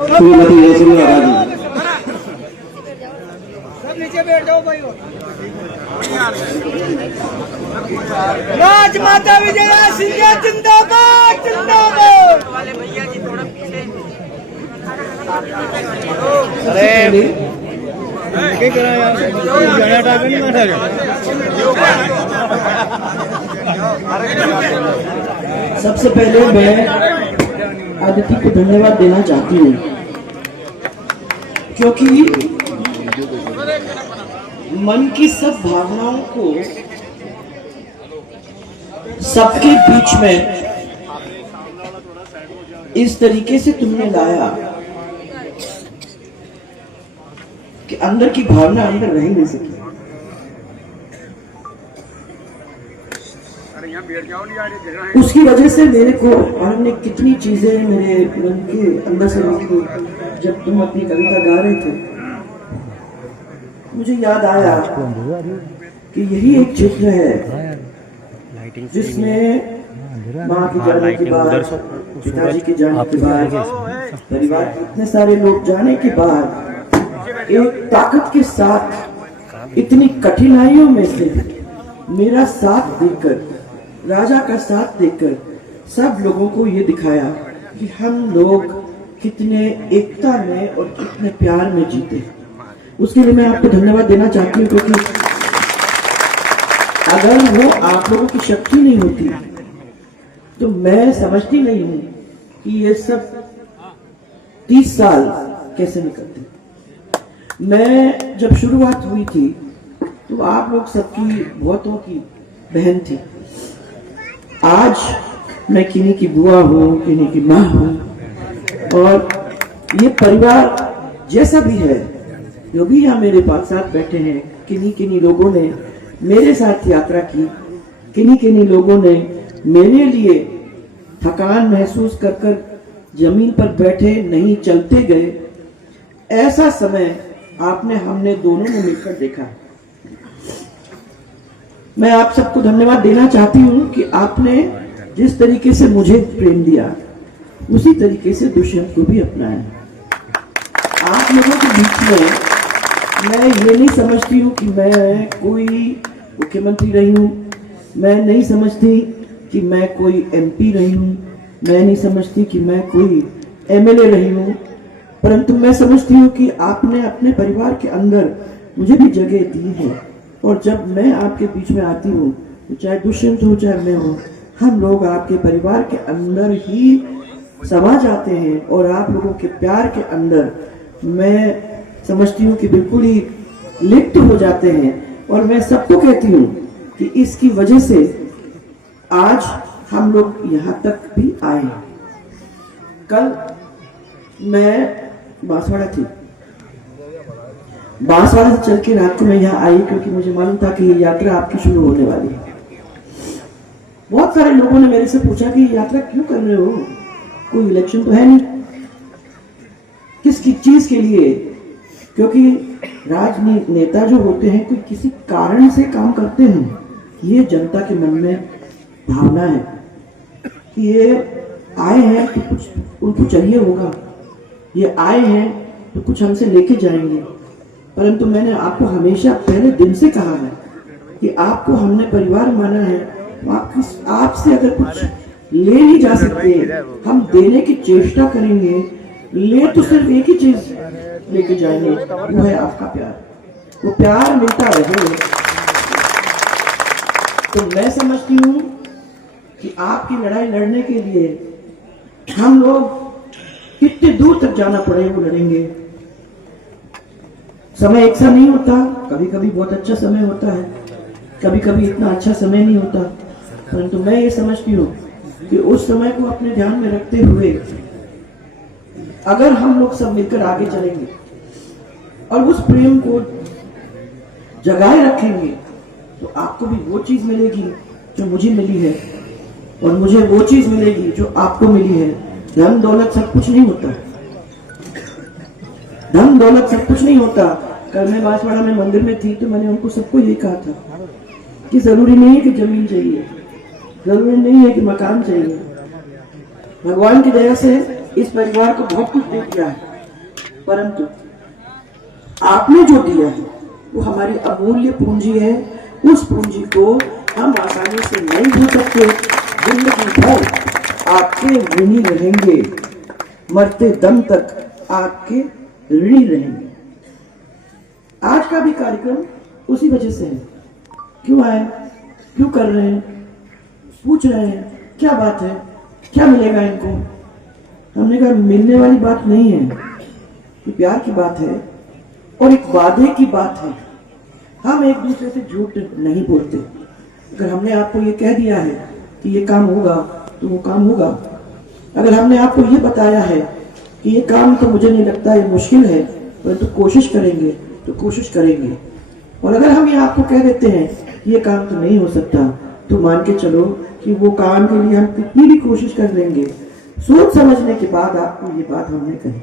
श्रीमती यशोदा राजी। सब नीचे बैठ जाओ भाई। राजमाता विजया सिंधिया जिंदाबाद जिंदाबाद। वाले भैया जी थोड़ा पीछे। अरे क्या करा यार, गाना टाका नहीं बैठा है। सबसे पहले मैं आदित्य को धन्यवाद देना चाहती हूँ, क्योंकि मन की सब भावनाओं को सबके बीच में इस तरीके से तुमने लाया कि अंदर की भावना अंदर रह नहीं सकी। उसकी वजह से मेरे को हमने कितनी चीजें मेरे मन के अंदर से निकली। जब तुम अपनी कविता गा रहे थे, मुझे याद आया कि यही एक चित्र है जिसमें माँ की जाने के बाद, पिताजी के जाने के बाद, परिवार के इतने सारे लोग जाने के बाद, एक ताकत के साथ इतनी कठिनाइयों में से मेरा साथ देकर, राजा का साथ देकर सब लोगों को ये दिखाया कि हम लोग कितने एकता में और कितने प्यार में जीते। उसके लिए मैं आपको धन्यवाद देना चाहती हूँ, क्योंकि अगर वो आप लोगों की शक्ति नहीं होती तो मैं समझती नहीं हूँ कि ये सब 30 साल कैसे निकलते। मैं जब शुरुआत हुई थी तो आप लोग सबकी बहुतों की बहन थी। आज मैं किन्हीं की बुआ हूँ, किन्हीं की माँ हूँ, और ये परिवार जैसा भी है, जो भी यहाँ मेरे पास साथ बैठे हैं, किन्हीं लोगों ने मेरे साथ यात्रा की, किन्हीं लोगों ने मेरे लिए थकान महसूस कर कर जमीन पर बैठे नहीं चलते गए। ऐसा समय हमने दोनों ने मिलकर देखा। मैं आप सबको धन्यवाद देना चाहती हूँ कि आपने जिस तरीके से मुझे प्रेम दिया, उसी तरीके से दुष्यंत को भी अपनाया। आप लोगों के बीच में मैं ये नहीं समझती हूँ कि मैं कोई मुख्यमंत्री रही हूँ, मैं नहीं समझती कि मैं कोई एमपी रही हूँ, मैं नहीं समझती कि मैं कोई एमएलए रही हूँ, परंतु मैं समझती हूँ कि आपने अपने परिवार के अंदर मुझे भी जगह दी है। और जब मैं आपके बीच में आती हूँ, तो चाहे दुष्यंत हो चाहे मैं हो, हम लोग आपके परिवार के अंदर ही समा जाते हैं और आप लोगों के प्यार के अंदर मैं समझती हूँ कि बिल्कुल ही लिप्त हो जाते हैं। और मैं सबको कहती हूँ कि इसकी वजह से आज हम लोग यहाँ तक भी आए। कल मैं बांसवाड़ा थी, बांसवाड़ा से चल के रात को मैं यहाँ आई, क्योंकि मुझे मालूम था कि ये यात्रा आपकी शुरू होने वाली है। बहुत सारे लोगों ने मेरे से पूछा कि यात्रा क्यों कर रहे हो, कोई इलेक्शन तो है नहीं, किसकी चीज के लिए? क्योंकि राजनेता जो होते हैं कोई किसी कारण से काम करते हैं। ये जनता के मन में भावना है कि ये आए हैं तो कुछ उनको चाहिए होगा, ये आए हैं तो कुछ हमसे लेके जाएंगे। परंतु मैंने आपको हमेशा पहले दिन से कहा है कि आपको हमने परिवार माना है, तो आपसे अगर कुछ ले नहीं जा सकते, हम देने की चेष्टा करेंगे। ले तो सिर्फ एक ही चीज लेके जाएंगे, वो है आपका प्यार। वो प्यार मिलता रहे। तो मैं समझती हूँ कि आपकी लड़ाई लड़ने के लिए हम लोग कितने दूर तक जाना पड़े वो लड़ेंगे। समय एक सा नहीं होता, कभी कभी बहुत अच्छा समय होता है, कभी कभी इतना अच्छा समय नहीं होता। परंतु मैं ये समझती हूँ कि उस समय को अपने ध्यान में रखते हुए अगर हम लोग सब मिलकर आगे चलेंगे और उस प्रेम को जगाए रखेंगे, तो आपको भी वो चीज मिलेगी जो मुझे मिली है, और मुझे वो चीज मिलेगी जो आपको मिली है। धन दौलत सब कुछ नहीं होता, धन दौलत सब कुछ नहीं होता। कल मैं बांसवाड़ा में मंदिर में थी तो मैंने उनको सबको ये कहा था कि जरूरी नहीं है कि जमीन चाहिए, जरूरी नहीं है कि मकान चाहिए। भगवान की दया से इस परिवार को बहुत कुछ दे दिया है। परंतु आपने जो दिया है वो हमारी अमूल्य पूंजी है। उस पूंजी को हम आसानी से नहीं भूल सकते। जिंदगी भर आपके ऋणी रहेंगे, मरते दम तक आपके ऋणी रहेंगे। आज का भी कार्यक्रम उसी वजह से है। क्यों आए, क्यों कर रहे हैं, पूछ रहे हैं क्या बात है, क्या मिलेगा इनको। हमने कहा मिलने वाली बात नहीं है, ये प्यार की बात है और एक वादे की बात है। हम एक दूसरे से झूठ नहीं बोलते। अगर हमने आपको ये कह दिया है कि ये काम होगा तो वो काम होगा। अगर हमने आपको ये बताया है कि ये काम तो मुझे नहीं लगता, ये मुश्किल है, परंतु कोशिश करेंगे तो कोशिश करेंगे। और अगर हम ये आपको कह देते हैं ये काम तो नहीं हो सकता, तो मान के चलो कि वो काम के लिए हम कितनी भी कोशिश कर लेंगे। सोच समझने के बाद आपको ये बात हमने कही।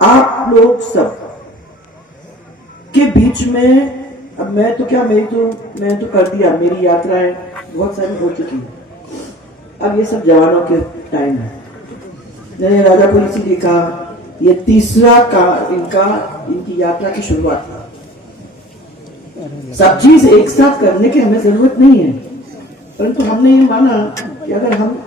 आप लोग सब के बीच में अब मैं तो क्या, मैं तो कर दिया, मेरी यात्राएं बहुत सारी हो चुकी है। अब ये सब जवानों के टाइम है। मैंने राजापुरी से देखा, ये तीसरा का इनकी यात्रा की शुरुआत। सब चीज एक साथ करने की हमें जरूरत नहीं है, परंतु हमने ये माना कि अगर हम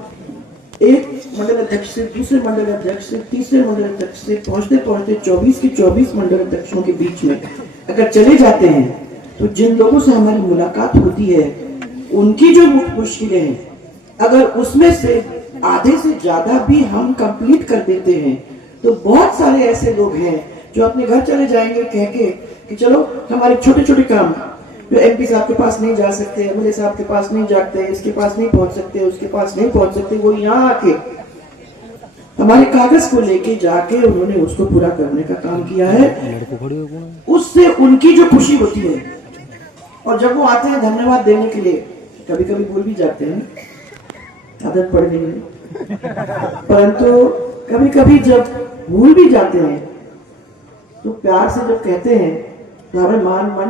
एक मंडल अध्यक्ष से दूसरे मंडल अध्यक्ष से तीसरे मंडल अध्यक्ष से पहुंचते पहुंचते 24 के 24 मंडल अध्यक्षों के बीच में अगर चले जाते हैं, तो जिन लोगों से हमारी मुलाकात होती है उनकी जो मुश्किलें हैं, अगर उसमें से आधे से ज्यादा भी हम कंप्लीट कर देते हैं, तो बहुत सारे ऐसे लोग हैं जो अपने घर चले जाएंगे कह के कि चलो हमारे छोटे छोटे काम जो एमपी साहब के पास नहीं जा सकते, एमएलए साहब के पास नहीं जाते, इसके पास नहीं पहुंच सकते, उसके पास नहीं पहुंच सकते, वो यहाँ आके हमारे कागज को लेके जाके उन्होंने उसको पूरा करने का काम किया है। उससे उनकी जो खुशी होती है, और जब वो आते हैं धन्यवाद देने के लिए, कभी कभी भूल भी जाते हैं, आदत पड़ गई है, परंतु कभी कभी जब भूल भी जाते हैं तो प्यार से जब कहते हैं तो हमें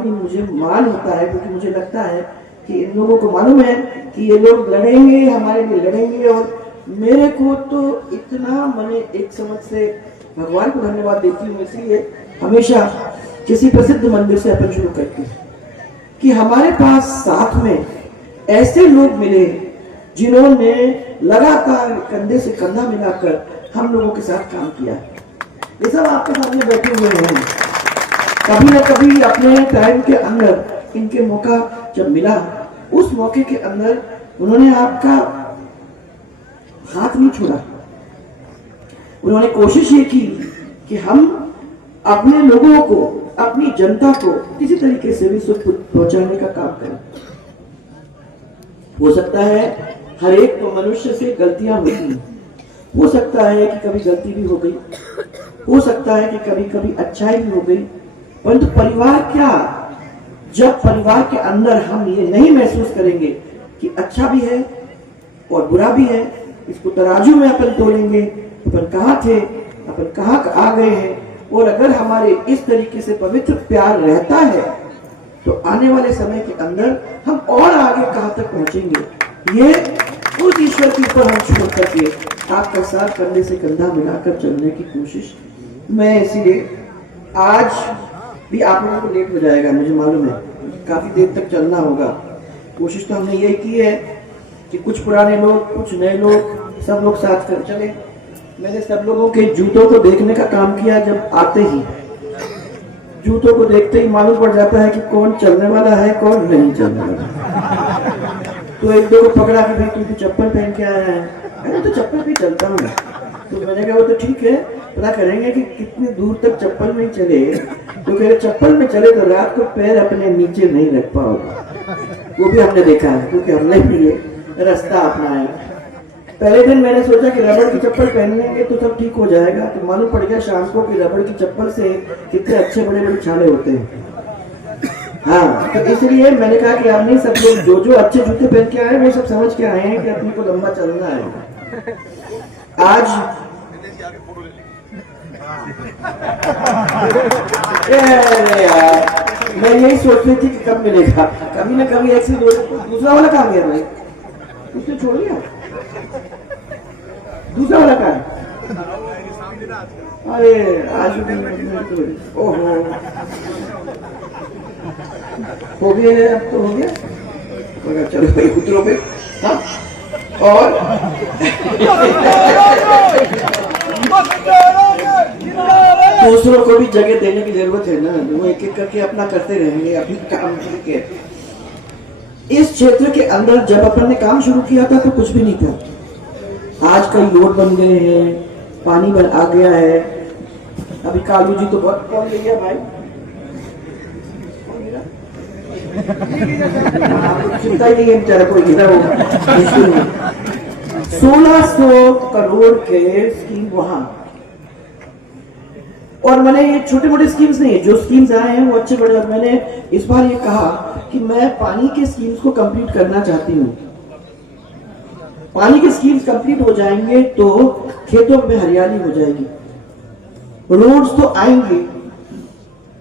मुझे मान होता है, क्योंकि मुझे लगता है कि इन लोगों को मालूम है कि ये लोग लड़ेंगे, हमारे लिए लड़ेंगे। और मेरे को तो इतना, मैंने एक समझ से भगवान को धन्यवाद देती हूँ, इसलिए हमेशा किसी प्रसिद्ध मंदिर से अपन शुरू करते हैं कि हमारे पास साथ में ऐसे लोग मिले जिन्होंने लगातार कंधे से कंधा मिलाकर हम लोगों के साथ काम किया। ये सब आपके सामने बैठे हुए हैं। कभी न कभी अपने टाइम के अंदर इनके मौका जब मिला, उस मौके के अंदर उन्होंने आपका हाथ नहीं छोड़ा। उन्होंने कोशिश ये की कि हम अपने लोगों को, अपनी जनता को किसी तरीके से भी सुख पहुंचाने का काम करें। हो सकता है हर एक तो मनुष्य से गलतियां होती हैं, हो सकता है कि कभी गलती भी हो गई, हो सकता है कि कभी कभी अच्छाई भी हो गई, परंतु परिवार क्या, जब परिवार के अंदर हम ये नहीं महसूस करेंगे कि अच्छा भी है और बुरा भी है, इसको तराजू में अपन तोलेंगे, अपन कहाँ थे, अपन कहाँ आ गए हैं, और अगर हमारे इस तरीके से पवित्र प्यार रहता है तो आने वाले समय के अंदर हम और आगे कहाँ तक पहुंचेंगे। ये उस ईश्वर के ऊपर हम छोड़ करके आपका साथ कंधे से कंधा मिलाकर चलने की कोशिश। मैं इसीलिए आज भी आप लोगों को लेट हो जाएगा, मुझे मालूम है, काफी देर तक चलना होगा। कोशिश तो हमने यही की है कि कुछ पुराने लोग, कुछ नए लोग, सब लोग साथ कर चले। मैंने सब लोगों के जूतों को देखने का काम किया। जब आते ही जूतों को देखते ही मालूम पड़ जाता है कि कौन चलने वाला है, कौन नहीं चलने वाला। तो एक दो को पकड़ा कि भाई तू तो चप्पल पहन के आया है। अरे तो चप्पल पे चलता हूँ। तो मैंने कहा वो तो ठीक है, पता करेंगे कि कितनी दूर तक चप्पल में चले। तो कह रहे चप्पल में चले तो रात को पैर अपने नीचे नहीं रख पाओगे। वो भी हमने देखा है, क्योंकि हमने भी ये रास्ता अपनाया। पहले दिन मैंने सोचा कि रबड़ की चप्पल पहन लेंगे तो सब ठीक हो जाएगा, तो मालूम पड़ गया शाम को कि रबड़ की चप्पल से कितने अच्छे बड़े बड़े छाले होते हैं। हाँ, तो इसलिए मैंने कहा कि आपने सब लोग जो जो अच्छे जूते पहन के आए वो सब समझ के आए हैं कि अपने को लंबा चलना है। आज यार मैं यही सोच रही थी कि कब मिलेगा, कभी ना कभी ऐसे दूसरा वाला कहाँ गया भाई, उसने छोड़ लिया। दूसरा वाला कहाँ है? अरे आज भी ओहो हो गया, अब तो हो गया। मगर चलो भाई उतरो पे। हाँ और दूसरों को भी जगह देने की जरूरत है ना, वो एक एक करके अपना करते रहेंगे अपने काम के। इस क्षेत्र के अंदर जब अपन ने काम शुरू किया था तो कुछ भी नहीं था। आज कई रोड बन गए हैं, पानी बन आ गया है। अभी कालू जी तो बहुत कम ले गया भाई, चिंता ही नहीं है बेचारा, कोई गिरा हो 1600 करोड़ के स्कीम वहां। और मैंने ये छोटे मोटे स्कीम्स नहीं है, जो स्कीम्स आए हैं वो अच्छे बड़े। मैंने इस बार ये कहा कि मैं पानी के स्कीम्स को कंप्लीट करना चाहती हूँ। पानी के स्कीम्स कंप्लीट हो जाएंगे तो खेतों में हरियाली हो जाएगी, रोड्स तो आएंगे,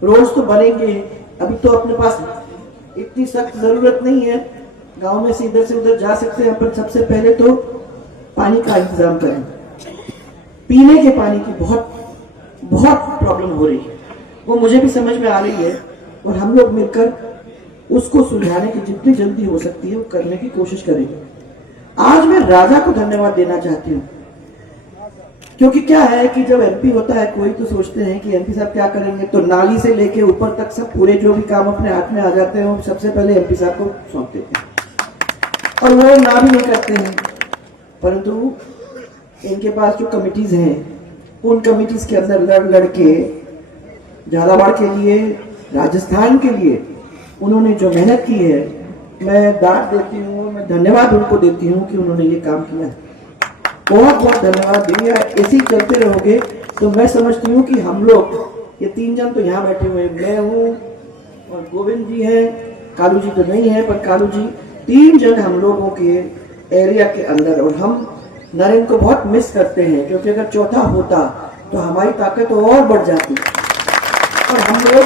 रोड्स तो बनेंगे। अभी तो अपने पास इतनी सख्त जरूरत नहीं है, गांव में से इधर जा सकते हैं अपन। सबसे पहले तो पानी का इंतजाम करें। पीने के पानी की बहुत प्रॉब्लम हो रही है, वो मुझे भी समझ में आ रही है, और हम लोग मिलकर उसको सुलझाने की जितनी जल्दी हो सकती है वो करने की कोशिश करेंगे। आज मैं राजा को धन्यवाद देना चाहती हूँ, क्योंकि क्या है कि जब एमपी होता है कोई तो सोचते हैं कि एमपी साहब क्या करेंगे, तो नाली से लेके ऊपर तक सब पूरे जो भी काम अपने हाथ में आ जाते हैं वो सबसे पहले एमपी साहब को सौंप देते हैं, और वो ना भी नहीं करते हैं। परंतु इनके पास जो कमिटीज हैं, उन कमिटीज के अंदर लड़ के झालावाड़ के लिए, राजस्थान के लिए उन्होंने जो मेहनत की है, मैं दाद देती हूँ, मैं धन्यवाद उनको देती हूँ कि उन्होंने ये काम किया। बहुत बहुत धन्यवाद भैया। ऐसे चलते रहोगे तो मैं समझती हूँ कि हम लोग ये 3 जन तो यहाँ बैठे हुए, मैं हूँ और गोविंद जी हैं, कालू जी तो नहीं है, पर कालू जी 3 जन हम लोगों के एरिया के अंदर। और हम नरेंद्र को बहुत मिस करते हैं, क्योंकि अगर चौथा होता तो हमारी ताकत और बढ़ जाती। और हम लोग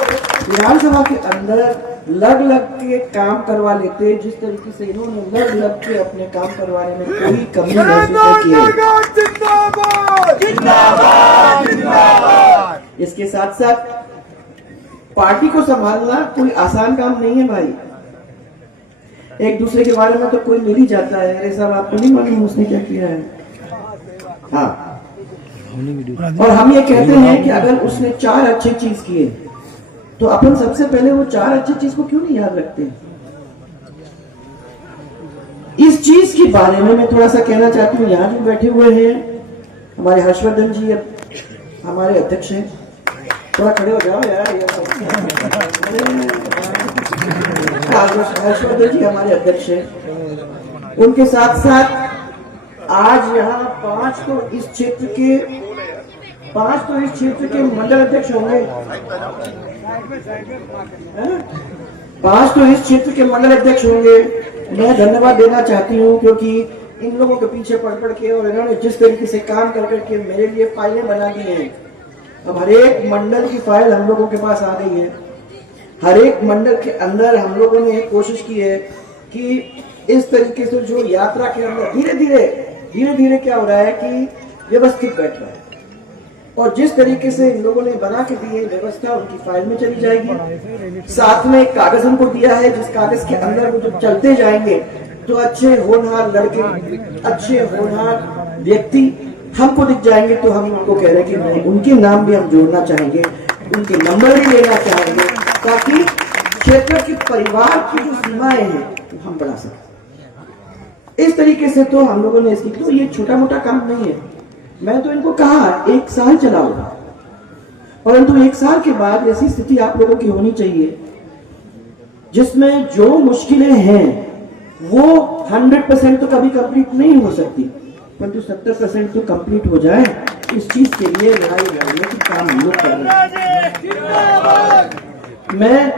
विधानसभा के अंदर लग के काम करवा लेते, जिस तरीके से इन्होंने लग के अपने काम करवाने में कोई कमी नहीं। इसके साथ साथ पार्टी को संभालना कोई आसान काम नहीं है भाई। एक दूसरे के बारे में तो कोई मिल ही जाता है, अरे साहब आपको नहीं मालूम उसने क्या किया है। हाँ, और हम ये कहते हैं कि अगर उसने 4 अच्छी चीज किए तो अपन सबसे पहले वो 4 अच्छी चीज को क्यों नहीं याद रखते। इस चीज के बारे में मैं थोड़ा सा कहना चाहती हूँ। यहाँ भी बैठे हुए हैं हमारे हर्षवर्धन जी, हमारे अध्यक्ष हैं, थोड़ा खड़े हो जाओ यार। हर्षवर्धन जी हमारे अध्यक्ष हैं, उनके साथ साथ आज यहाँ 5 तो इस क्षेत्र के मंडल अध्यक्ष होंगे, 5 तो इस क्षेत्र के मंडल अध्यक्ष होंगे। मैं धन्यवाद देना चाहती हूँ, क्योंकि इन लोगों के पीछे पढ़ के और इन्होंने जिस तरीके से काम करके मेरे लिए फाइलें बना दी हैं। अब हर एक मंडल की फाइल हम लोगों के पास आ गई है। हर एक मंडल के अंदर हम लोगों ने कोशिश की है कि इस तरीके से जो यात्रा के अंदर धीरे धीरे क्या हो रहा है कि व्यवस्थित बैठ रहा है, और जिस तरीके से इन लोगों ने बना के दी है व्यवस्था, उनकी फाइल में चली जाएगी। साथ में एक कागज हमको दिया है, जिस कागज के अंदर वो जब चलते जाएंगे तो अच्छे होनहार लड़के, अच्छे होनहार व्यक्ति हमको दिख जाएंगे, तो हम उनको कह रहे हैं कि नहीं, उनके नाम भी हम जोड़ना चाहेंगे, उनके नंबर भी लेना चाहेंगे, ताकि क्षेत्र के परिवार की जो सीमाएं हैं हम बढ़ा सकें। इस तरीके से तो हम लोगों ने इसकी, तो ये छोटा मोटा काम नहीं है। मैं तो इनको कहा 1 साल चलाओ, परंतु 1 साल के बाद ऐसी स्थिति आप लोगों की होनी चाहिए जिसमें जो मुश्किलें हैं वो 100% तो कभी कंप्लीट नहीं हो सकती, परंतु 70% तो कंप्लीट हो जाए। इस चीज के लिए लड़ाई लड़ने की काम हम लोग कर रहे हैं। मैं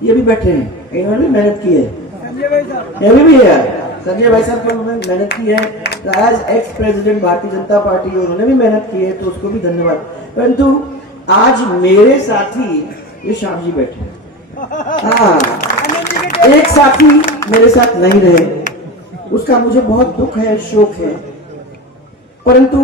ये भी बैठे हैं, इन्होंने भी मेहनत की है, ये भी है संजय भाई साहब ने मेहनत की है, राज ex president Bharatiya Janata party, उन्होंने भी मेहनत की है, तो उसको भी धन्यवाद। परंतु आज मेरे साथी ये श्याम जी बैठे, हाँ, एक साथी मेरे साथ नहीं रहे, उसका मुझे बहुत दुख है, शोक है। परंतु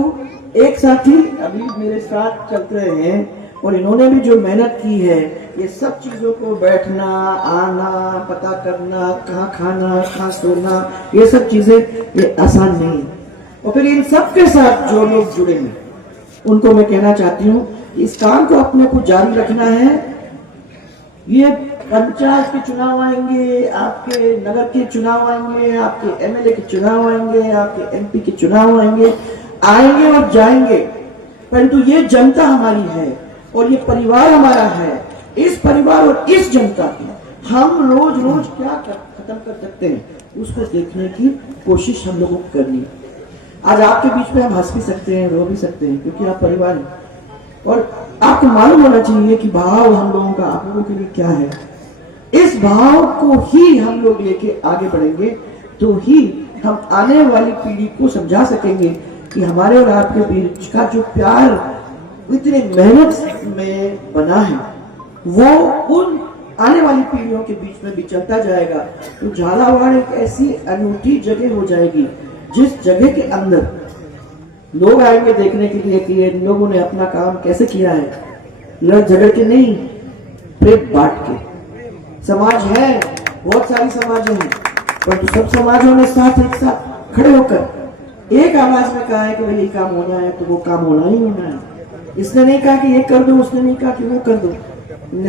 एक साथी अभी मेरे साथ चल रहे हैं और इन्होंने भी जो मेहनत की है, ये सब चीजों को बैठना, आना, पता करना, कहाँ खाना, कहाँ सोना, ये सब चीजें ये आसान नहीं है। और फिर इन सब के साथ जो लोग जुड़े हैं उनको मैं कहना चाहती हूँ कि इस काम को अपने को जारी रखना है। ये पंचायत के चुनाव आएंगे, आपके नगर के चुनाव आएंगे, आपके एमएलए के चुनाव आएंगे, आपके एमपी के चुनाव आएंगे और जाएंगे, परंतु ये जनता हमारी है और ये परिवार हमारा है। इस परिवार और इस जनता की हम रोज रोज क्या खत्म कर सकते हैं उसको देखने की कोशिश हम लोगों को करनी है। आज आपके बीच में हम हंस भी सकते हैं, रो भी सकते हैं, क्योंकि आप परिवार हैं और आपको मालूम होना चाहिए कि भाव हम लोगों का आप लोगों के लिए क्या है। इस भाव को ही हम लोग लेके आगे बढ़ेंगे तो ही हम आने वाली पीढ़ी को समझा सकेंगे कि हमारे और आपके बीच का जो प्यार इतनी मेहनत में बना है वो उन आने वाली पीढ़ियों के बीच में भी चलता जाएगा। तो झालावाड़ एक ऐसी अनूठी जगह हो जाएगी जिस जगह के अंदर लोग आएंगे देखने के लिए कि इन लोगों ने अपना काम कैसे किया है, लड़ झगड़ के नहीं, प्रेम बांट के। समाज है, बहुत सारी समाज हैं, परंतु सब समाजों ने साथ एक साथ खड़े होकर एक आवाज में कहा है कि भाई ये काम होना है तो वो काम होना ही होना है। इसने नहीं कहा कि ये कर दो, उसने नहीं कहा कि वो कर दो,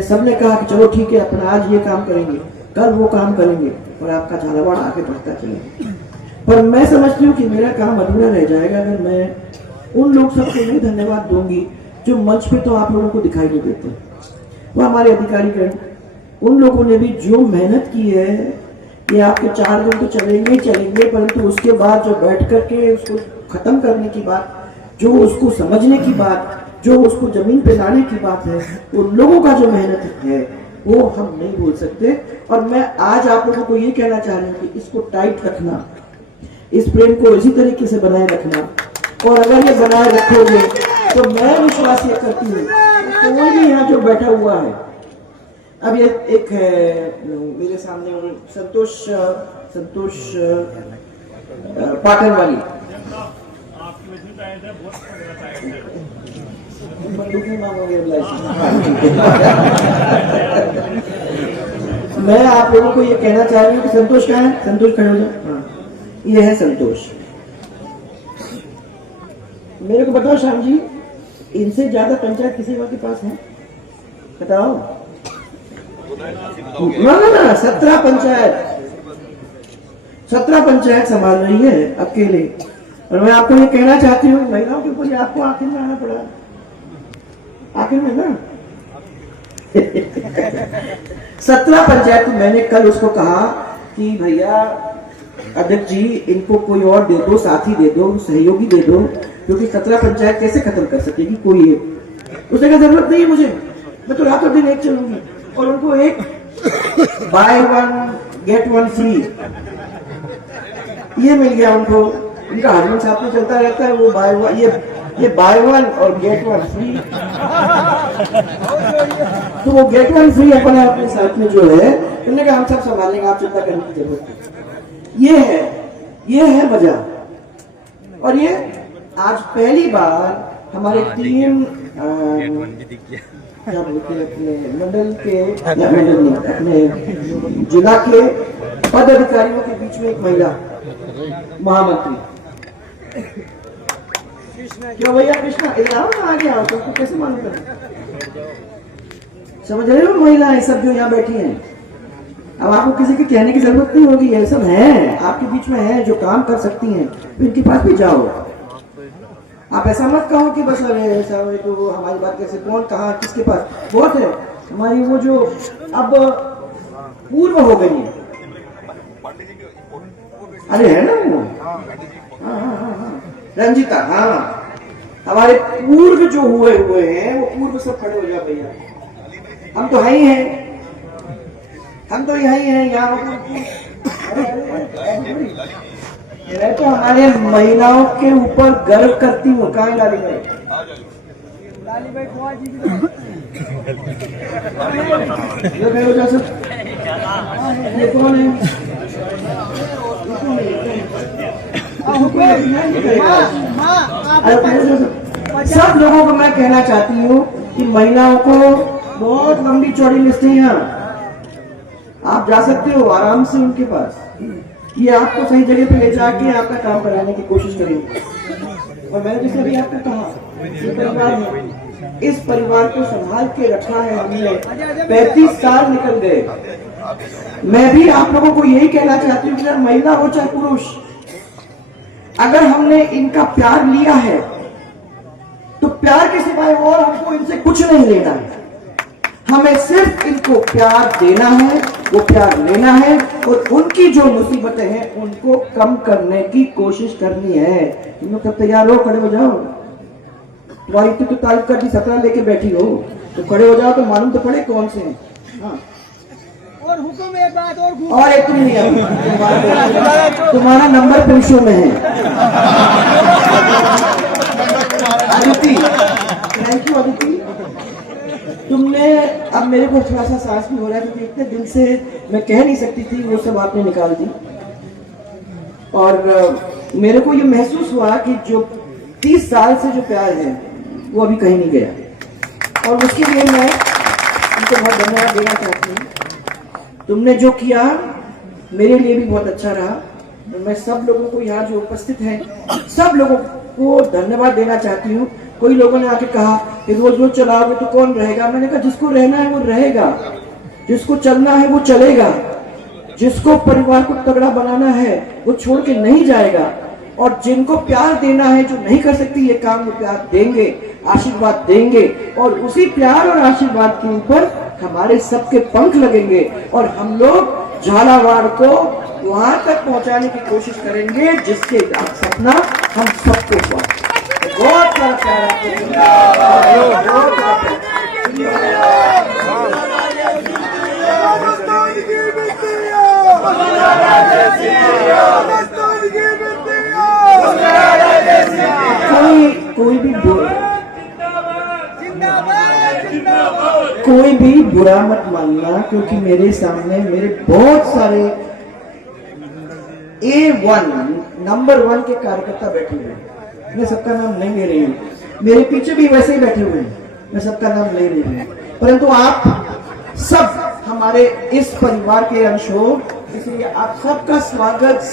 सबने कहा कि चलो ठीक है अपना आज ये काम करेंगे, कल वो काम करेंगे और आपका झालावाड़ आगे बढ़ता चलेगा। पर मैं समझती हूँ कि मेरा काम अधूरा रह जाएगा अगर मैं उन लोग सबको नहीं धन्यवाद दूंगी जो मंच पे तो आप लोगों को दिखाई नहीं देते। वो हमारे अधिकारीगण, उन लोगों ने भी जो मेहनत की है, ये आपके 4 दिन तो चलेंगे ही चलेंगे, परंतु उसके बाद जो बैठ करके उसको खत्म करने की बात, जो उसको समझने की बात, जो उसको जमीन पे लाने की बात है, वो लोगों का जो मेहनत है वो हम नहीं भूल सकते। और मैं आज आप लोगों को ये कहना चाह रही हूँ कि इसको टाइट रखना, इस प्रेम को इसी तरीके से बनाए रखना, और अगर ये बनाए रखोगे तो मैं विश्वास ये करती हूँ कोई भी यहाँ जो बैठा हुआ है, अब ये एक है मेरे सामने संतोष पाटन वाली मैं आप लोगों को ये कहना चाह रही हूँ कि संतोष कहाँ है? संतोष खड़े हो जाओ। हाँ, ये है संतोष। मेरे को बताओ श्याम जी, इनसे ज्यादा पंचायत किसी के पास है? बताओ ना 17 पंचायत संभाल रही है अकेले। और मैं आपको ये कहना चाहती हूँ महिलाओं के ऊपर आपको आखिर में आना पड़ा, आखिर में ना 17 पंचायत। मैंने कल उसको कहा कि भैया अध्यक्ष जी इनको कोई और दे दो, साथी दे दो, सहयोगी दे दो, क्योंकि 17 पंचायत कैसे खत्म कर सकेगी कोई एक। उसने कहा जरूरत नहीं है मुझे, मैं तो रातों दिन एक चलूंगी। और उनको एक बाय 1 गेट 1 फ्री ये मिल गया उनको। उनका हस्बैंड साथ में चलता रहता है, वो बाय 1 ये बाय 1 और गेट 1 फ्री। तो वो गेट 1 फ्री अपने साथ में जो है, उन्होंने कहा हम सब संभालेंगे, आप चिंता करने की जरूरत नहीं। ये है वजह। और ये आज पहली बार हमारे टीम क्या बोलते हैं अपने मंडल के अपने जिला के पद अधिकारियों के बीच में एक महिला महामंत्री। क्यों भैया कृष्णा आ गया हो, तुमको कैसे मालूम कर? समझ रहे हो महिलाएं सब जो यहाँ बैठी हैं, अब आपको किसी के कहने की जरूरत नहीं होगी, ये सब है आपके बीच में है जो काम कर सकती हैं, तो इनके पास भी जाओ। आप ऐसा मत कहो कि बस अरे ऐसा तो हमारी बात कैसे, कौन कहा किसके पास, बहुत है हमारी वो जो अब पूर्व हो गई है। अरे है ना वो, हाँ रंजिता, हाँ हमारे पूर्व जो हुए हैं वो पूर्व सब खड़े हो जाओ भैया, हम तो है ही हैं, हम तो यही हैं यहाँ। मैं तो हमारे महिलाओं के ऊपर गर्व करती हूँ। कहाँ लाली भाई? ये कौन है? सब लोगों को मैं कहना चाहती हूँ कि महिलाओं को बहुत लंबी चौड़ी लिस्ट है यहाँ, आप जा सकते हो आराम से उनके पास, ये आपको सही जगह पे ले जाके आपका काम कराने की कोशिश करेंगे। और मैंने जैसे अभी आपको कहा, ये परिवार है, इस परिवार को संभाल के रखा है हमने, 35 साल निकल गए। मैं भी आप लोगों को यही कहना चाहती हूँ कि चाहे महिला हो चाहे पुरुष, अगर हमने इनका प्यार लिया है तो प्यार के सिवाय और हमको इनसे कुछ नहीं लेना है। हमें सिर्फ इनको प्यार देना है, वो प्यार लेना है और उनकी जो मुसीबतें हैं उनको कम करने की कोशिश करनी है। तुम लोग सब तैयार हो, खड़े हो जाओ। तुम्हारी तो तारीफ कर दी, 17 लेके बैठी हो, तो खड़े हो जाओ तो मालूम तो पड़े कौन से हैं। हाँ। और हुक्म एक बात और एक तुम नहीं अभी तुम्हारा नंबर पुरुषों में है। अदिति, थैंक यू अदिति, तुमने अब मेरे को थोड़ा सा सांस भी हो रहा है क्योंकि इतने दिन से मैं कह नहीं सकती थी, वो सब आपने निकाल दी। और मेरे को ये महसूस हुआ कि जो 30 साल से जो प्यार है वो अभी कहीं नहीं गया, और उसके लिए मैं तुमको बहुत धन्यवाद देना चाहती हूँ। तुमने जो किया मेरे लिए भी बहुत अच्छा रहा। मैं सब लोगों को यहाँ जो उपस्थित हैं सब लोगों को धन्यवाद देना चाहती हूँ। कोई लोगों ने आके कहा कि रोज रोज चलाओगे तो कौन रहेगा, मैंने कहा जिसको रहना है वो रहेगा, जिसको चलना है वो चलेगा, जिसको परिवार को तगड़ा बनाना है वो छोड़ के नहीं जाएगा, और जिनको प्यार देना है जो नहीं कर सकती ये काम वो प्यार देंगे, आशीर्वाद देंगे, और उसी प्यार और आशीर्वाद के ऊपर हमारे सबके पंख लगेंगे और हम लोग झालावाड़ को वहां तक पहुंचाने की कोशिश करेंगे जिसके सपना हम सबको हुआ। बहुत सारा प्यार कोई भी बुरा मत मानना, क्योंकि मेरे सामने मेरे बहुत सारे A1 नंबर 1 के कार्यकर्ता बैठे हुए हैं। मैं सबका नाम नहीं ले रही हूँ, मेरे पीछे भी वैसे ही बैठे हुए हैं, मैं सबका नाम ले रही हूँ, परंतु आप सब हमारे इस परिवार के अंश हो, इसलिए आप सबका स्वागत